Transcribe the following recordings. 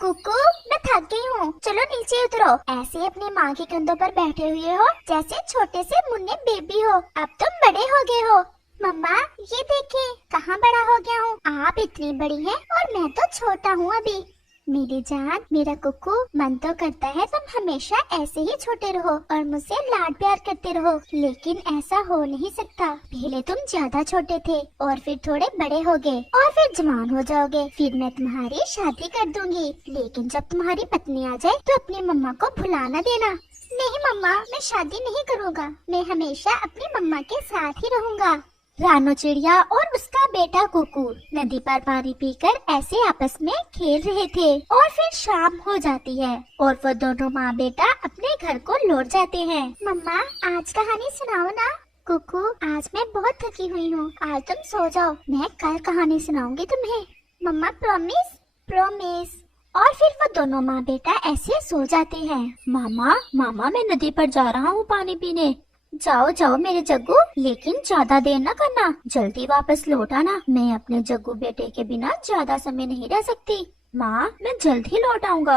कुकू, मैं थक गई हूँ, चलो नीचे उतरो। ऐसे अपनी माँ के कंधों पर बैठे हुए हो जैसे छोटे से मुन्ने बेबी हो। अब तुम बड़े हो गए हो। मम्मा, ये देखें, कहाँ बड़ा हो गया हूँ। आप इतनी बड़ी हैं और मैं तो छोटा हूँ अभी। मेरी जान, मेरा कुकू, मन तो करता है तुम हमेशा ऐसे ही छोटे रहो और मुझसे लाड प्यार करते रहो, लेकिन ऐसा हो नहीं सकता। पहले तुम ज्यादा छोटे थे और फिर थोड़े बड़े हो गए और फिर जवान हो जाओगे, फिर मैं तुम्हारी शादी कर दूंगी। लेकिन जब तुम्हारी पत्नी आ जाए तो अपनी मम्मा को भुला ना देना। नहीं मम्मा, मैं शादी नहीं करूँगा, मैं हमेशा अपनी मम्मा के साथ ही रहूँगा। रानू चिड़िया और उसका बेटा कुकू नदी पर पानी पीकर ऐसे आपस में खेल रहे थे और फिर शाम हो जाती है और वो दोनों माँ बेटा अपने घर को लौट जाते हैं। मम्मा, आज कहानी सुनाओ ना। कुकू, आज मैं बहुत थकी हुई हूँ, आज तुम सो जाओ, मैं कल कहानी सुनाऊंगी तुम्हें। मम्मा, प्रॉमिस? प्रॉमिस। और फिर वो दोनों माँ बेटा ऐसे सो जाते हैं। मामा, मैं नदी पर जा रहा हूँ पानी पीने। जाओ जाओ मेरे जग्गू, लेकिन ज्यादा देर न करना, जल्दी वापस लौट आना। मैं अपने जग्गू बेटे के बिना ज्यादा समय नहीं रह सकती। माँ, मैं जल्द ही लौट आऊंगा।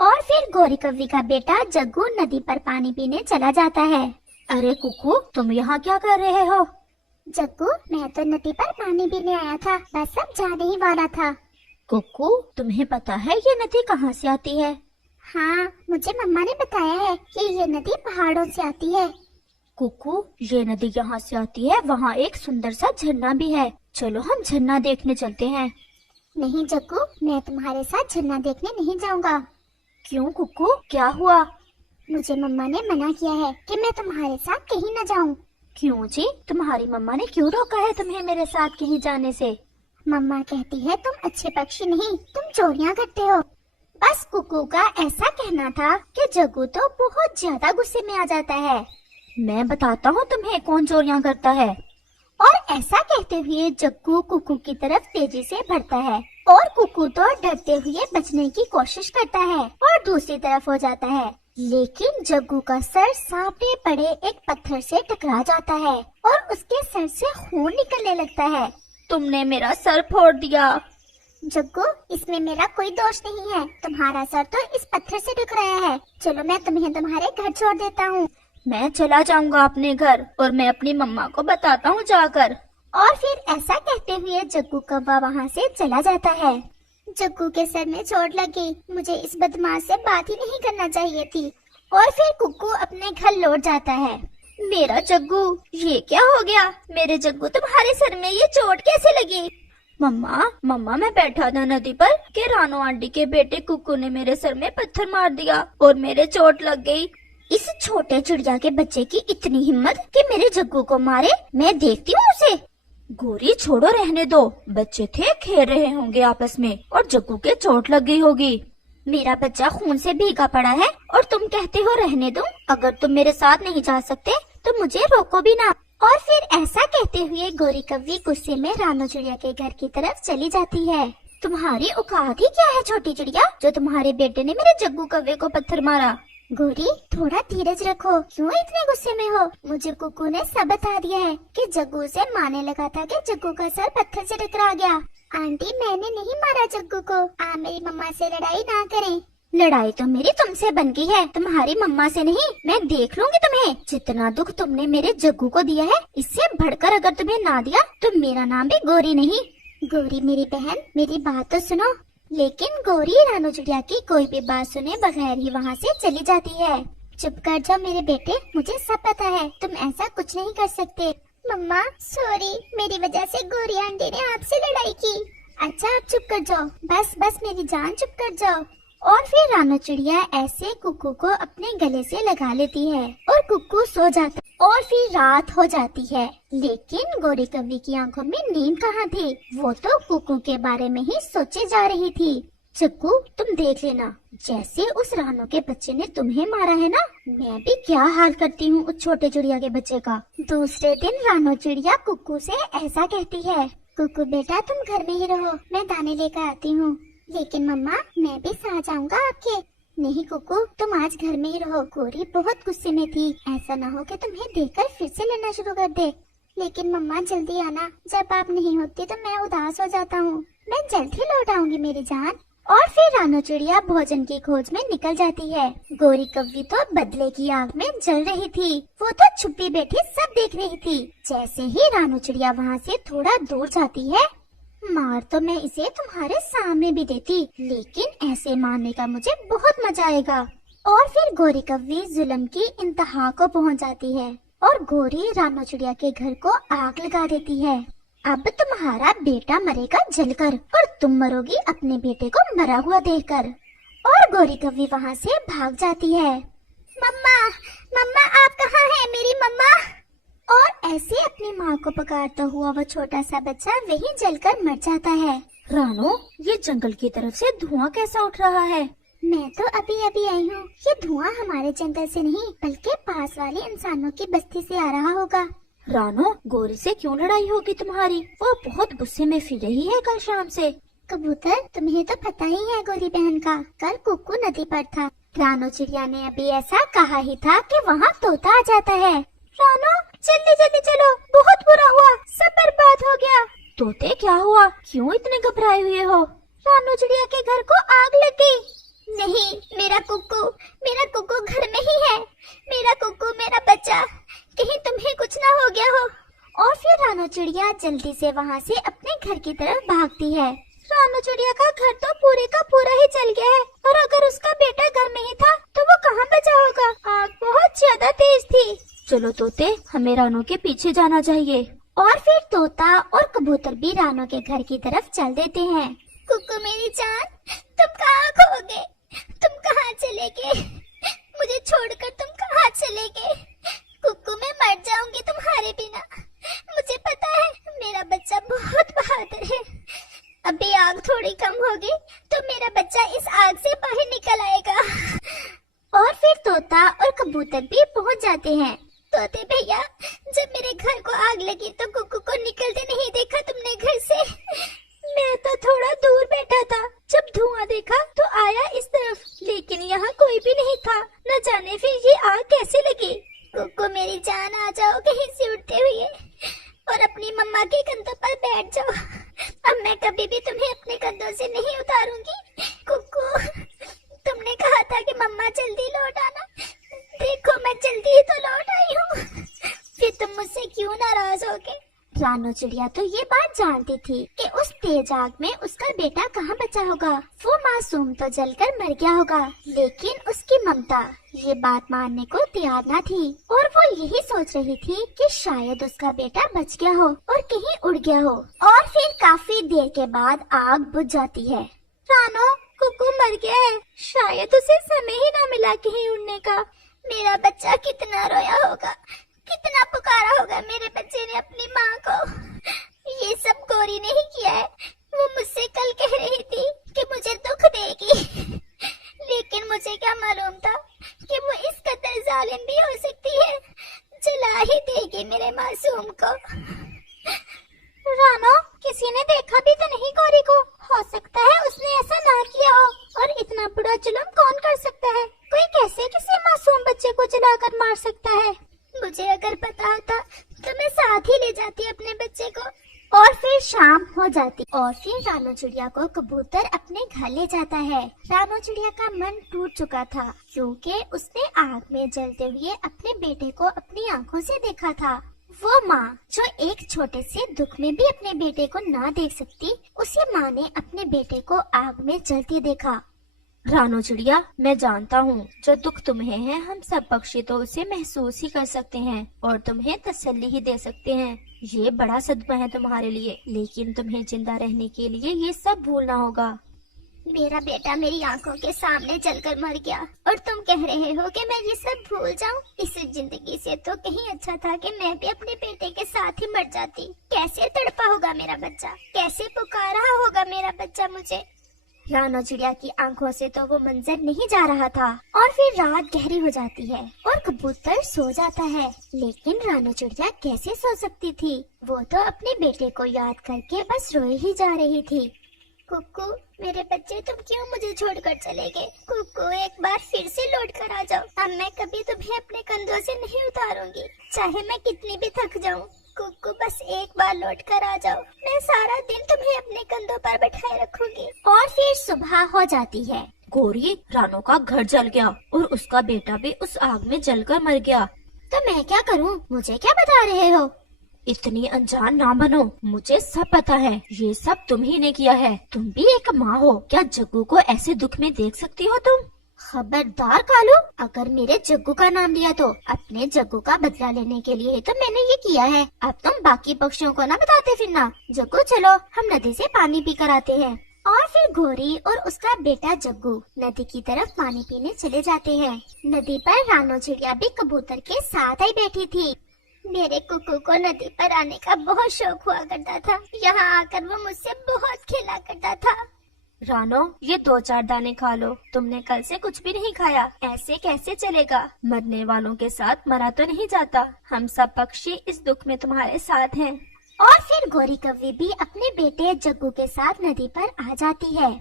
और फिर गौरी कव्वी का बेटा जग्गू नदी पर पानी पीने चला जाता है। अरे कुकू, तुम यहाँ क्या कर रहे हो? जग्गू, मैं तो नदी पर पानी पीने आया था, बस अब जाने ही वाला था। कुकू, तुम्हें पता है ये नदी कहाँ से आती है? हाँ, मुझे मम्मा ने बताया है कि ये नदी पहाड़ों से आती है। कुकू, ये नदी यहाँ से आती है, वहाँ एक सुंदर सा झरना भी है, चलो हम झरना देखने चलते हैं। नहीं जग्गू, मैं तुम्हारे साथ झरना देखने नहीं जाऊँगा। क्यों कुकू, क्या हुआ? मुझे मम्मा ने मना किया है कि मैं तुम्हारे साथ कहीं न जाऊँ। क्यों जी, तुम्हारी मम्मा ने क्यों रोका है तुम्हें मेरे साथ कहीं जाने से? मम्मा कहती है तुम अच्छे पक्षी नहीं, तुम चोरियाँ करते हो। बस कुकू का ऐसा कहना था कि जग्गू तो बहुत ज्यादा गुस्से में आ जाता है। मैं बताता हूँ तुम्हें कौन चोरियाँ करता है। और ऐसा कहते हुए जग्गू कुकू की तरफ तेजी से बढ़ता है और कुकू तो डरते हुए बचने की कोशिश करता है और दूसरी तरफ हो जाता है, लेकिन जग्गू का सर सामने पड़े एक पत्थर से टकरा जाता है और उसके सर से खून निकलने लगता है। तुमने मेरा सर फोड़ दिया। जग्गू, इसमें मेरा कोई दोष नहीं है, तुम्हारा सर तो इस पत्थर से टकराया है। चलो मैं तुम्हें तुम्हारे घर छोड़ देता हूँ। मैं चला जाऊंगा अपने घर और मैं अपनी मम्मा को बताता हूँ जाकर। और फिर ऐसा कहते हुए जग्गू कौवा वहाँ से चला जाता है। जग्गू के सर में चोट लगी, मुझे इस बदमाश से बात ही नहीं करना चाहिए थी। और फिर कुकू अपने घर लौट जाता है। मेरा जग्गू, ये क्या हो गया? मेरे जग्गू, तुम्हारे सर में ये चोट कैसे लगी? मम्मा, मैं बैठा था नदी पर कि रानू आंटी के बेटे कुकू ने मेरे सर में पत्थर मार दिया और मेरे चोट लग गई। इस छोटे चिड़िया के बच्चे की इतनी हिम्मत कि मेरे जग्गू को मारे, मैं देखती हूँ उसे। गोरी, छोड़ो, रहने दो, बच्चे थे, खेल रहे होंगे आपस में और जग्गू के चोट लग गई होगी। मेरा बच्चा खून से भीगा पड़ा है और तुम कहते हो रहने दो? अगर तुम मेरे साथ नहीं जा सकते तो मुझे रोको भी ना। और फिर ऐसा कहते हुए गौरी कव्वी गुस्से में रानू चिड़िया के घर की तरफ चली जाती है। तुम्हारी औकात ही क्या है छोटी चिड़िया, जो तुम्हारे बेटे ने मेरे जग्गू कव्वे को पत्थर मारा? गोरी, थोड़ा धीरज रखो, क्यों इतने गुस्से में हो? मुझे कुकू ने सब बता दिया है कि जग्गू से मारने लगा था कि जग्गू का सर पत्थर से टकरा गया। आंटी, मैंने नहीं मारा जग्गू को, आप मेरी मम्मा से लड़ाई ना करें। लड़ाई तो मेरी तुमसे बन गई है, तुम्हारी मम्मा से नहीं। मैं देख लूंगी तुम्हें। जितना दुख तुमने मेरे जग्गू को दिया है, इससे बढ़कर अगर तुम्हें ना दिया तो मेरा नाम भी गौरी नहीं। गौरी मेरी बहन, मेरी बात तो सुनो। लेकिन गौरी रानू चिड़िया की कोई भी बात सुने बगैर ही वहाँ से चली जाती है। चुप कर जाओ मेरे बेटे, मुझे सब पता है, तुम ऐसा कुछ नहीं कर सकते। मम्मा, सॉरी, मेरी वजह से गौरी आंटी ने आपसे लड़ाई की। अच्छा, आप चुप कर जाओ, बस मेरी जान, चुप कर जाओ। और फिर रानू चिड़िया ऐसे कुकू को अपने गले से लगा लेती है और कुकू सो जाता और फिर रात हो जाती है। लेकिन गौरी कव्वी की आंखों में नींद कहाँ थी, वो तो कुकू के बारे में ही सोचे जा रही थी। जग्गू, तुम देख लेना, जैसे उस रानू के बच्चे ने तुम्हें मारा है ना, मैं भी क्या हाल करती हूँ उस छोटे चिड़िया के बच्चे का। दूसरे दिन रानू चिड़िया कुकू से ऐसा कहती है, कुकू बेटा, तुम घर में ही रहो, मैं दाने लेकर आती हूँ। लेकिन मम्मा, मैं भी साथ आऊँगा आपके। नहीं कुकू, तुम आज घर में ही रहो, गौरी बहुत गुस्से में थी, ऐसा न हो कि तुम्हें देखकर फिर से लड़ना शुरू कर दे। लेकिन मम्मा, जल्दी आना, जब आप नहीं होती तो मैं उदास हो जाता हूँ। मैं जल्द ही लौट आऊंगी मेरी जान। और फिर रानो चिड़िया भोजन की खोज में निकल जाती है। गोरी कव्वी तो बदले की आग में जल रही थी। वो तो छुपी बैठी सब देख रही थी। जैसे ही रानो चिड़िया वहाँ से थोड़ा दूर जाती है, मार तो मैं इसे तुम्हारे सामने भी देती, लेकिन ऐसे मारने का मुझे बहुत मजा आएगा। और फिर गोरी कव्वी जुल्म की इंतहा को पहुँच जाती है और गोरी रानो चिड़िया के घर को आग लगा देती है। अब तुम्हारा बेटा मरेगा जलकर और तुम मरोगी अपने बेटे को मरा हुआ देखकर। और गोरी कव्वी वहाँ से भाग जाती है। मम्मा, मम्मा आप कहाँ हैं मेरी मम्मा? और ऐसे अपनी माँ को पुकारता हुआ वो छोटा सा बच्चा वहीं जलकर मर जाता है। रानो, ये जंगल की तरफ से धुआं कैसा उठ रहा है? मैं तो अभी अभी आई हूँ। ये धुआं हमारे जंगल से नहीं बल्कि पास वाले इंसानों की बस्ती से आ रहा होगा। रानो, गोरी से क्यों लड़ाई होगी तुम्हारी? वो बहुत गुस्से में फिर रही है कल शाम से। कबूतर, तुम्हें तो पता ही है गोरी बहन का, कल कुक्कू नदी पर था। रानो चिड़िया ने अभी ऐसा कहा ही था कि वहाँ तोता आ जाता है। रानो, जल्दी जल्दी चलो, बहुत बुरा हुआ, सब बर्बाद हो गया। तोते, क्या हुआ? क्यों इतने घबराए हुए हो? रानो चिड़िया के घर को आग लग गई। नहीं, मेरा कुक्कू घर में ही है। मेरा कुक्कू, मेरा बच्चा, कहीं तुम्हें कुछ ना हो गया हो। और फिर रानो चिड़िया जल्दी से वहाँ से अपने घर की तरफ भागती है। रानो चिड़िया का घर तो पूरे का पूरा ही जल गया है, और अगर उसका बेटा घर में ही था तो वो कहाँ बचा होगा? आग बहुत ज्यादा तेज थी। चलो तोते, हमें रानो के पीछे जाना चाहिए। और फिर तोता और कबूतर भी रानो के घर की तरफ चल देते हैं। कुक्कू मेरी जान, तुम कहाँ खो गए? तुम कहाँ चले गए? मुझे छोड़कर तुम कहाँ चले गए? कुक्कू, मैं मर जाऊंगी तुम्हारे बिना। मुझे पता है मेरा बच्चा बहुत बहादुर है। अभी आग थोड़ी कम होगी तो मेरा बच्चा इस आग से बाहर निकल आएगा। और फिर तोता और कबूतर भी पहुंच जाते हैं। तोते भैया, जब मेरे घर को आग लगी तो कुक्कू को निकलते नहीं देखा तुमने घर से? मैं तो थोड़ा दूर बैठा था, जब धुआं देखा तो आया इस तरफ, लेकिन यहाँ कोई भी नहीं था। न जाने फिर ये आग कैसे लगी। कुक्कू मेरी जान, आ जाओ कहीं से उड़ते हुए और अपनी मम्मा के कंधों पर बैठ जाओ। अब मैं कभी भी तुम्हें अपने कंधों से नहीं उतारूंगी। कुक्कू, तुमने कहा था कि मम्मा जल्दी लौट आना। देखो मैं जल्दी ही तो लौट आई हूँ। फिर तुम मुझसे क्यों नाराज हो गए? रानो चिड़िया तो ये बात जानती थी कि उस तेज आग में उसका बेटा कहाँ बचा होगा। वो मासूम तो जलकर मर गया होगा, लेकिन उसकी ममता ये बात मानने को तैयार न थी और वो यही सोच रही थी कि शायद उसका बेटा बच गया हो और कहीं उड़ गया हो। और फिर काफी देर के बाद आग बुझ जाती है। रानो, कुक्कू मर गया है, शायद उसे समय ही न मिला कहीं उड़ने का। मेरा बच्चा कितना रोया होगा, कितना पुकारा होगा मेरे बच्चे ने अपनी माँ को। ये सब गोरी ने ही किया है। वो मुझसे कल कह रही थी कि मुझे दुख देगी, लेकिन मुझे क्या मालूम था कि वो इस कदर जालिम भी हो सकती है, जला ही देगी मेरे मासूम को। रानो, किसी ने देखा भी तो नहीं गोरी को? हो सकता है उसने ऐसा ना किया हो, और इतना बड़ा जुल्म कौन कर सकता है? कोई कैसे किसी मासूम बच्चे को जलाकर मार सकता है? मुझे अगर पता होता तो मैं साथ ही ले जाती अपने बच्चे को। और फिर शाम हो जाती और फिर रानो चिड़िया को कबूतर अपने घर ले जाता है। रानो चिड़िया का मन टूट चुका था क्योंकि उसने आग में जलते हुए अपने बेटे को अपनी आंखों से देखा था। वो माँ जो एक छोटे से दुख में भी अपने बेटे को ना देख सकती, उसी माँ ने अपने बेटे को आग में जलते देखा। रानो चिड़िया, मैं जानता हूँ जो दुख तुम्हें है हम सब पक्षी तो उसे महसूस ही कर सकते हैं और तुम्हें तसल्ली ही दे सकते हैं। ये बड़ा सदमा है तुम्हारे लिए, लेकिन तुम्हें जिंदा रहने के लिए ये सब भूलना होगा। मेरा बेटा मेरी आंखों के सामने जलकर मर गया और तुम कह रहे हो कि मैं ये सब भूल जाऊं? इस जिंदगी से तो कहीं अच्छा था कि मैं भी अपने बेटे के साथ ही मर जाती। कैसे तड़पा होगा मेरा बच्चा, कैसे पुकारा होगा मेरा बच्चा मुझे। रानो चिड़िया की आंखों से तो वो मंजर नहीं जा रहा था। और फिर रात गहरी हो जाती है और कबूतर सो जाता है, लेकिन रानो चिड़िया कैसे सो सकती थी? वो तो अपने बेटे को याद करके बस रोए ही जा रही थी। कुक्कू मेरे बच्चे, तुम क्यों मुझे छोड़कर चले गए? कुक्कू एक बार फिर से लौट कर आ जाओ। अब मैं कभी तुम्हें अपने कंधों से नहीं उतारूंगी, चाहे मैं कितनी भी थक जाऊं। कुकू बस एक बार लौट कर आ जाओ, मैं सारा दिन तुम्हें अपने कंधों पर बैठाए रखूंगी। और फिर सुबह हो जाती है। गौरी, रानो का घर जल गया और उसका बेटा भी उस आग में जलकर मर गया। तो मैं क्या करूं? मुझे क्या बता रहे हो? इतनी अनजान ना बनो, मुझे सब पता है। ये सब तुम ही ने किया है। तुम भी एक माँ हो, क्या जग्गू को ऐसे दुख में देख सकती हो तुम? खबरदार कालू, अगर मेरे जग्गू का नाम लिया तो अपने जग्गू का बदला लेने के लिए ही तो मैंने ये किया है। अब तुम बाकी पक्षियों को ना बताते फिरना। जग्गू चलो हम नदी से पानी पी कर आते हैं। और फिर गौरी और उसका बेटा जग्गू नदी की तरफ पानी पीने चले जाते हैं। नदी पर रानो चिड़िया भी कबूतर के साथ ही बैठी थी। मेरे कुकू को नदी पर आने का बहुत शौक हुआ करता था। यहाँ आकर वो मुझसे बहुत खेला करता था। रानो, ये 2-4 दाने खा लो। तुमने कल से कुछ भी नहीं खाया। ऐसे कैसे चलेगा? मरने वालों के साथ मरा तो नहीं जाता। हम सब पक्षी इस दुख में तुम्हारे साथ हैं। और फिर गौरी कव्वे भी अपने बेटे जग्गू के साथ नदी पर आ जाती है।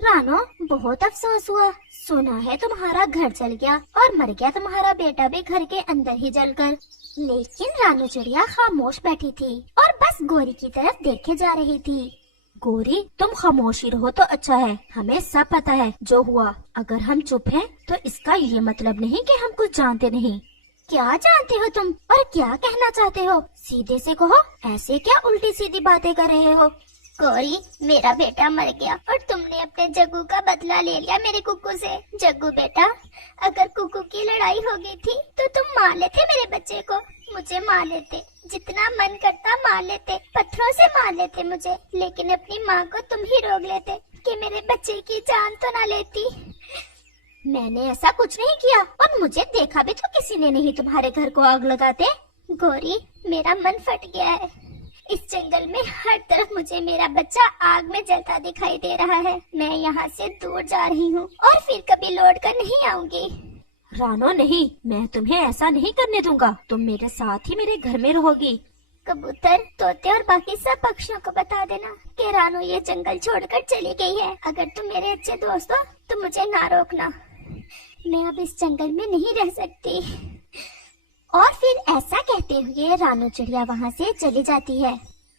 रानो, बहुत अफसोस हुआ। सुना है तुम्हारा घर जल गया और मर गया तुम्हारा बेटा भी घर के अंदर ही जलकर। लेकिन रानो चिड़िया खामोश बैठी थी और बस गौरी की तरफ देखे जा रही थी। गौरी, तुम खामोशी रहो तो अच्छा है। हमें सब पता है जो हुआ। अगर हम चुप हैं तो इसका ये मतलब नहीं कि हम कुछ जानते नहीं। क्या जानते हो तुम और क्या कहना चाहते हो? सीधे से कहो, ऐसे क्या उल्टी सीधी बातें कर रहे हो? गौरी, मेरा बेटा मर गया और तुमने अपने जग्गू का बदला ले लिया मेरे कुकू से। जग्गू बेटा, अगर कुकू की लड़ाई हो गई थी तो तुम मार लेते मेरे बच्चे को। मुझे मार लेते, जितना मन करता मार लेते, पत्थरों से मार लेते मुझे, लेकिन अपनी माँ को तुम ही रोक लेते कि मेरे बच्चे की जान तो ना लेती। मैंने ऐसा कुछ नहीं किया और मुझे देखा भी तो किसी ने नहीं तुम्हारे घर को आग लगाते। गौरी, मेरा मन फट गया है। इस जंगल में हर तरफ मुझे मेरा बच्चा आग में जलता दिखाई दे रहा है। मैं यहाँ से दूर जा रही हूँ और फिर कभी लौट कर नहीं आऊंगी। रानो, नहीं, मैं तुम्हें ऐसा नहीं करने दूंगा। तुम मेरे साथ ही मेरे घर में रहोगी। कबूतर, तोते और बाकी सब पक्षियों को बता देना कि रानो ये जंगल छोड़कर चली गई है। अगर तुम मेरे अच्छे दोस्त हो तो मुझे ना रोकना। मैं अब इस जंगल में नहीं रह सकती। और फिर ऐसा कहते हुए रानो चिड़िया वहाँ से चली जाती है।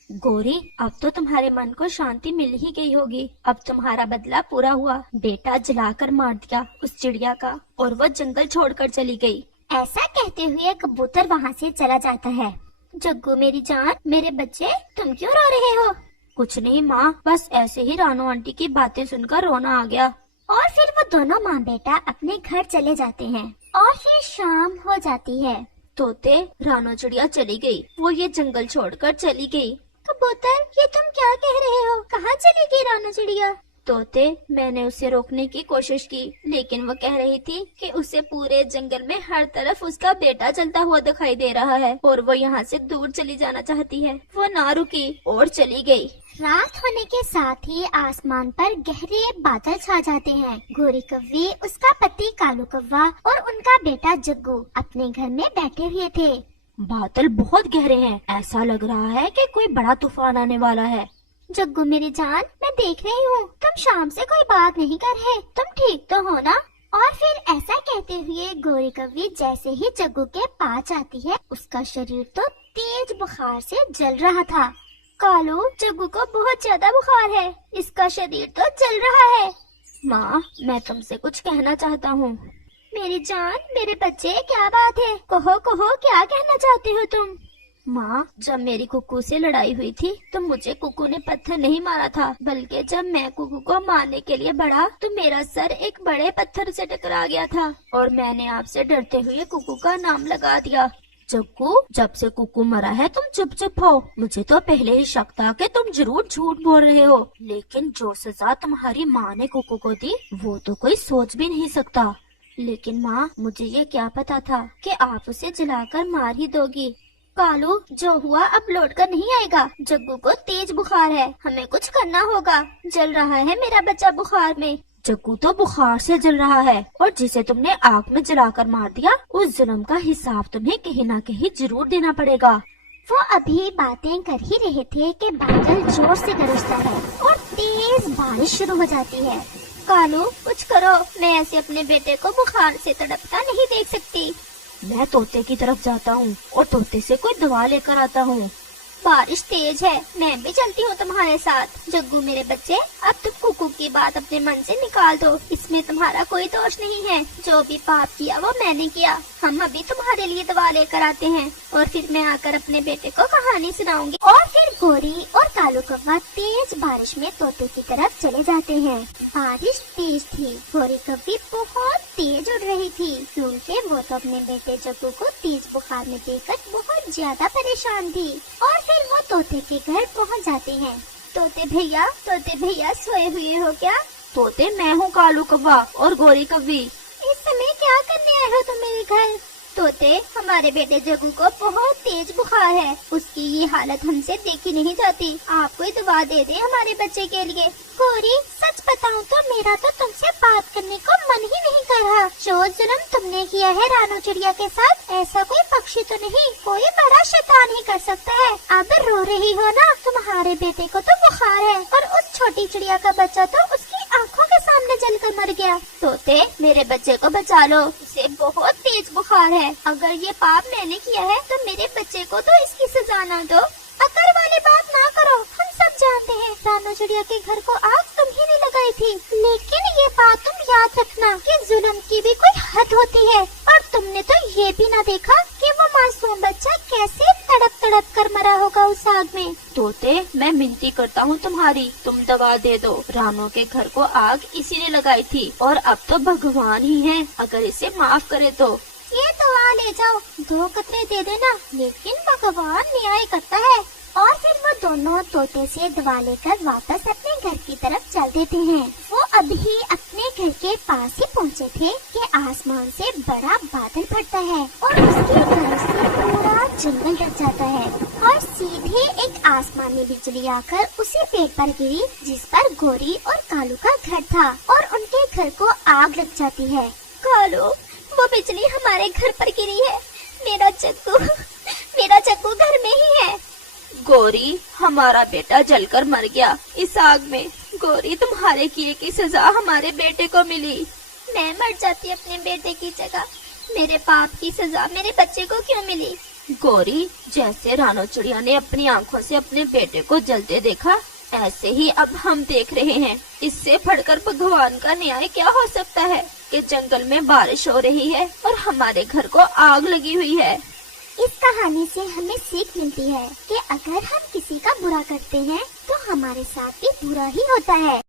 गौरी, अब तो तुम्हारे मन को शांति मिल ही गई होगी। अब तुम्हारा बदला पूरा हुआ। बेटा जलाकर मार दिया उस चिड़िया का और वो जंगल छोड़कर चली गई। ऐसा कहते हुए कबूतर वहाँ से चला जाता है। जग्गू मेरी जान, मेरे बच्चे, तुम क्यों रो रहे हो? कुछ नहीं माँ, बस ऐसे ही रानो आंटी की बातें सुनकर रोना आ गया। और फिर वो दोनों माँ बेटा अपने घर चले जाते हैं। और फिर शाम हो जाती है। तोते, रानो चिड़िया चली गई। वो ये जंगल छोड़कर चली गई। कबूतर, ये तुम क्या कह रहे हो? कहाँ चली गई रानो चिड़िया? तोते, मैंने उसे रोकने की कोशिश की, लेकिन वो कह रही थी कि उसे पूरे जंगल में हर तरफ उसका बेटा जलता हुआ दिखाई दे रहा है और वो यहाँ से दूर चली जाना चाहती है। वो ना रुकी और चली गई। रात होने के साथ ही आसमान पर गहरे बादल छा जाते हैं। गौरी कव्वी, उसका पति कालू कौवा और उनका बेटा जग्गू अपने घर में बैठे हुए थे। बादल बहुत गहरे हैं। ऐसा लग रहा है कि कोई बड़ा तूफान आने वाला है। जग्गू मेरी जान, मैं देख रही हूँ तुम शाम से कोई बात नहीं कर रहे। तुम ठीक तो हो ना? और फिर ऐसा कहते हुए गौरी कव्वी जैसे ही जग्गू के पास आती है, उसका शरीर तो तेज बुखार से जल रहा था। कालू, जग्गू को बहुत ज्यादा बुखार है, इसका शरीर तो जल रहा है। माँ, मैं तुमसे कुछ कहना चाहता हूँ। मेरी जान, मेरे बच्चे, क्या बात है? कहो कहो, क्या कहना चाहते हो तुम? माँ, जब मेरी कुकू से लड़ाई हुई थी तो मुझे कुकू ने पत्थर नहीं मारा था, बल्कि जब मैं कुकू को मारने के लिए बढ़ा तो मेरा सर एक बड़े पत्थर से टकरा गया था और मैंने आपसे डरते हुए कुकू का नाम लगा दिया। जग्गू, जब से कुकू मरा है तुम चुप चुप हो। मुझे तो पहले ही शक था कि तुम जरूर झूठ बोल रहे हो, लेकिन जो सजा तुम्हारी माँ ने कुकू को दी वो तो कोई सोच भी नहीं सकता। लेकिन माँ, मुझे ये क्या पता था कि आप उसे जलाकर मार ही दोगी। कालू, जो हुआ अब लौट कर नहीं आएगा। जग्गू को तेज बुखार है, हमें कुछ करना होगा। जल रहा है मेरा बच्चा बुखार में। जग्गू तो बुखार से जल रहा है और जिसे तुमने आग में जलाकर मार दिया, उस जुल्म का हिसाब तुम्हें कहीं ना कहीं जरूर देना पड़ेगा। वो अभी बातें कर ही रहे थे कि बादल जोर से गरजता है और तेज बारिश शुरू हो जाती है। कालू, कुछ करो, मैं ऐसे अपने बेटे को बुखार से तड़पता नहीं देख सकती। मैं तोते की तरफ जाता हूँ और तोते से कोई दवा लेकर आता हूँ। बारिश तेज है, मैं भी चलती हूँ तुम्हारे साथ। जग्गू मेरे बच्चे, अब तुम कुकू की बात अपने मन से निकाल दो, इसमें तुम्हारा कोई दोष नहीं है। जो भी पाप किया वो मैंने किया। हम अभी तुम्हारे लिए दवा लेकर आते हैं और फिर मैं आकर अपने बेटे को कहानी सुनाऊंगी। और फिर गोरी और कालू कौवा तेज बारिश में तोते की तरफ चले जाते हैं। बारिश तेज थी, गोरी कौवी बहुत तेज उड़ रही थी क्योंकि वो तो अपने बेटे जग्गू को तेज बुखार में देखकर बहुत ज्यादा परेशान थी। और फिर वो तोते के घर पहुंच जाते हैं। तोते भैया सोए हुए हो क्या? तोते, मैं हूँ कालू कौवा और गोरी कौवी। इस समय क्या करने आए हो तुम मेरे घर? तोते, हमारे बेटे जग्गू को बहुत तेज बुखार है, उसकी ये हालत हमसे देखी नहीं जाती। आप कोई दवा दे दे हमारे बच्चे के लिए। गोरी, सच बताऊं तो मेरा तो तुमसे बात करने को मन ही नहीं कर रहा। जो जुल्म तुमने किया है रानू चिड़िया के साथ, ऐसा कोई पक्षी तो नहीं, कोई बड़ा शैतान ही कर सकता है। अब रो रही हो ना? तुम्हारे बेटे को तो बुखार है और उस छोटी चिड़िया का बच्चा तो उसकी आँखों के सामने जलकर मर गया। तोते, मेरे बच्चे को बचा लो, उसे बहुत तेज बुखार है। अगर ये पाप मैंने किया है तो मेरे बच्चे को तो इसकी सजा ना दो। अकड़ वाली बात ना करो, हम सब जानते हैं रानू चिड़िया के घर को आग तुम ही ने लगाई थी। लेकिन ये बात तुम याद रखना कि जुल्म की भी कोई हद होती है। और तुमने तो ये भी ना देखा कि वो मासूम बच्चा कैसे तड़प तड़प कर मरा होगा उस आग में। तोते, मैं मिनती करता हूँ तुम्हारी, तुम दवा दे दो। रानू के घर को आग इसी ने लगाई थी और अब तो भगवान ही है, अगर इसे माफ करे तो। ये दवा ले जाओ, 2 कतरे दे देना, लेकिन भगवान न्याय करता है। और फिर वो दोनों तोते से दवा लेकर वापस अपने घर की तरफ चल देते हैं। वो अभी अपने घर के पास ही पहुँचे थे कि आसमान से बड़ा बादल फटता है और उसके घर से पूरा जंगल ढक जाता है और सीधे एक आसमानी बिजली आकर उसी पेड़ पर गिरी जिस पर गोरी और कालू का घर था और उनके घर को आग लग जाती है। कालू, वो बिजली हमारे घर पर गिरी है, मेरा जग्गू घर में ही है। गोरी, हमारा बेटा जलकर मर गया इस आग में। गोरी, तुम्हारे किए की सजा हमारे बेटे को मिली। मैं मर जाती अपने बेटे की जगह, मेरे पाप की सजा मेरे बच्चे को क्यों मिली? गोरी, जैसे रानू चिड़िया ने अपनी आँखों से अपने बेटे को जलते देखा, ऐसे ही अब हम देख रहे हैं। इससे बढ़कर भगवान का न्याय क्या हो सकता है कि जंगल में बारिश हो रही है और हमारे घर को आग लगी हुई है। इस कहानी से हमें सीख मिलती है कि अगर हम किसी का बुरा करते हैं तो हमारे साथ भी बुरा ही होता है।